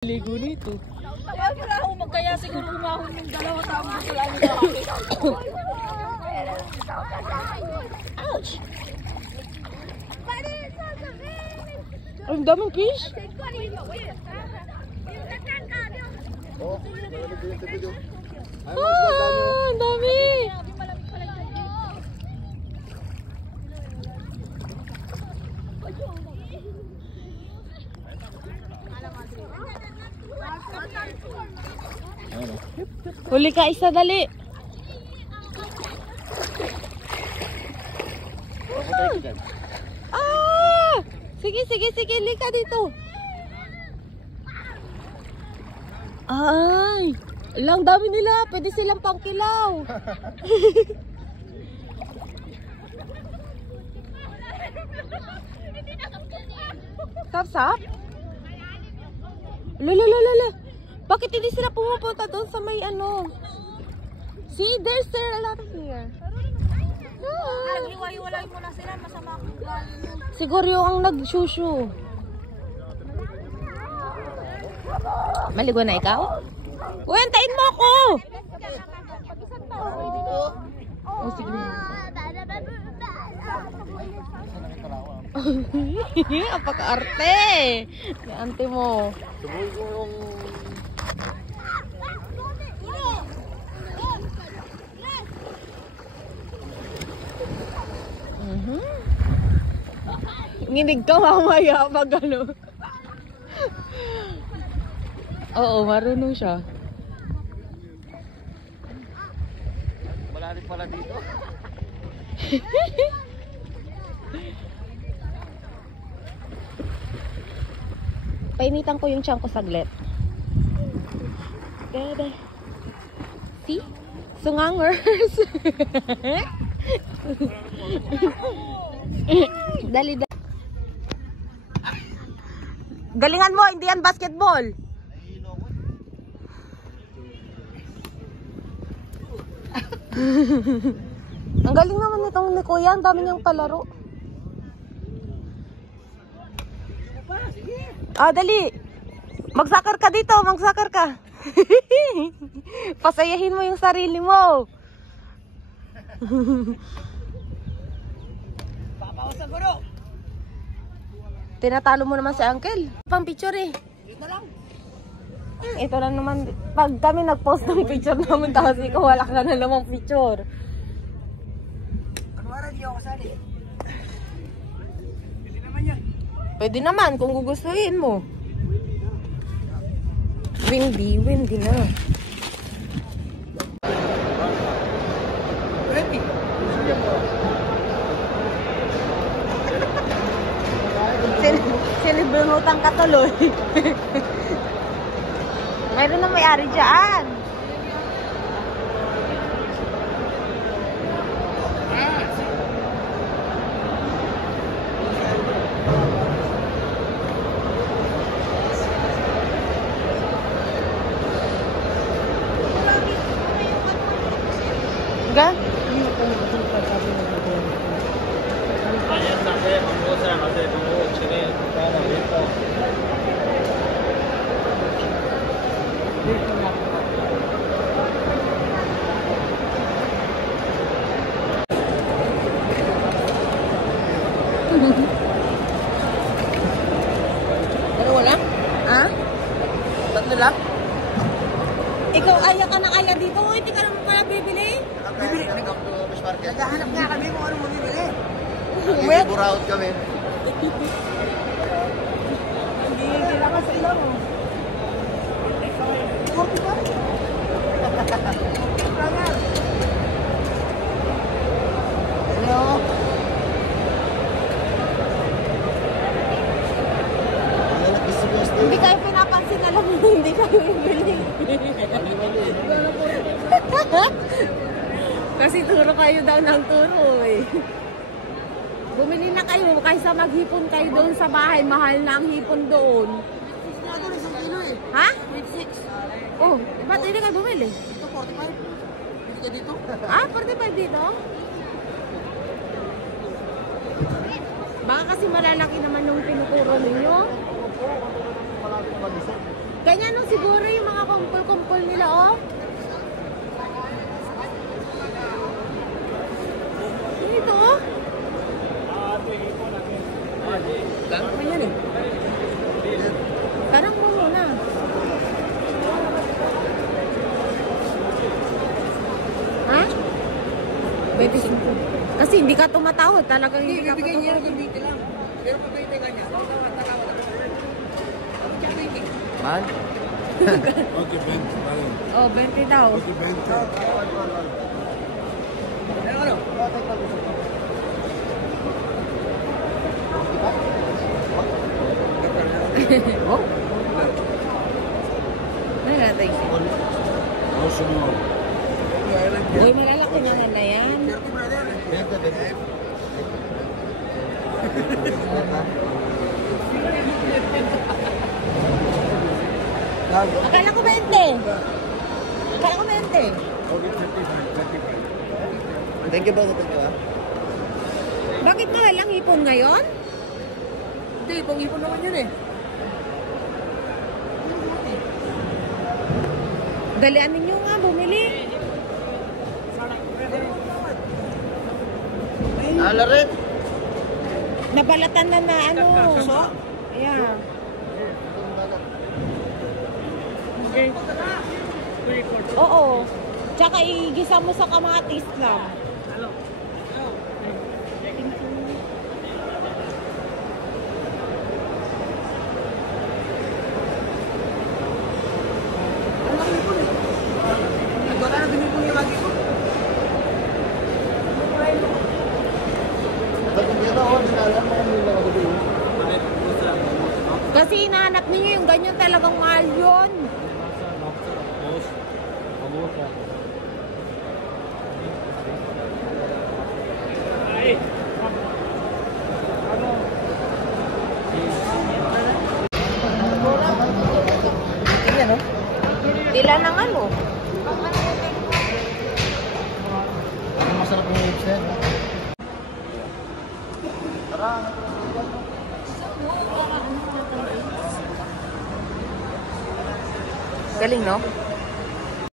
Ligo nito. Wala akong magkaya siguro umahon yung dalawa tao gusto lang nila makakita. Ouch! Ang daming fish. Ang dami. Huli ka isa, dali. Ah! Sige, lika dito. Ay! Lang dami nila. Pwede silang pangkilaw. Sap-sap? Lala. Bakit hindi sila pumupunta doon sa may ano? See, there's a lot of here. Hiwa-hiwalay mo na sila, masama akong galing. Siguro yung ang nag-shushu. Maligo na ikaw? Uy, antayin mo ako! Oh, sige. Apaka-arte! Ni ante mo. Nginig ka mamaya pag ano. Oo, marunong siya. Malalim pala dito. Painitan ko yung tiyan ko saglit. Bebe. See? Sungangers. Dali. Galingan mo, hindi yan basketball. Ang galing naman nitong ni Kuya, ang dami niyang palaro. Ah, dali. Magsakar ka dito, magsakar ka. Pasayahin mo yung sarili mo. Papawas sa guro. Tinatalo mo naman si Uncle. Pang picture eh. Dito lang. Ito lang naman. Pag kami nag-post ng picture namin, tapos ikaw wala ka na namang picture. Ano ara di ako kasali? Pwede naman yan. Pwede naman kung gugustuhin mo. Windy na. Ready? Sinibunutan ka tuloy. Mayroon na may-ari dyan. Ga? Ano wala? Ha? Tatlo lang? Ikaw aya ka ng aya dito. Hindi ka naman pala bibili. Bibili. Naghahanap nga kami kung anong mamibili. Wait. Nag-iburaut kami. Hindi naman sa ilaw. Hello? Hindi kayo pinapansin, alam mo, hindi kayo bibili. Kasi turo kayo daw ng turo eh. Bumili na kayo kaysa maghipon kayo doon sa bahay. Mahal na ang hipon doon. Ha? 26. Oh, ba't hindi kayo bumili? Ito 45. Hindi ka dito? Ah, 45 dito? Baka kasi malalaki naman yung pinuturo ninyo. Malapit pa mag-isip. Ganyan no, siguro yung mga kumpul-kumpul nila, oh. Ito, oh. Gano'n pa yan eh. Parang mo muna. Ha? 25. Kasi hindi ka tumatawad. Talagang hindi ka Bibigay niya tumatawad. ng 20 lang. Pero pag kayo teka niya, man? Okay, 20 pa rin. Oh, 20 daw. Okay, 20. Ano? Oh? Ano natin siya? Also mo. Uy, malalaki naman na yan. 30 brother. 20. Akala ko 20. Akala ko 20. Okay, 35. Thank you ba? Thank you ah. Bakit mahal ang hipon ngayon? Hindi, pang-ipon naman yun eh. Dalian ninyo nga, bumili. Alarit. Nabalatan na na ano. Yeah. Oo. Tsaka igisa mo sa kamatis lang. Nagwala na binipon yung lagi ko. Kasi hinahanap ninyo yung ganyan talagang mahal yun. Yan no? Tila ng ano. Masarap yung lips eh. Galing, no?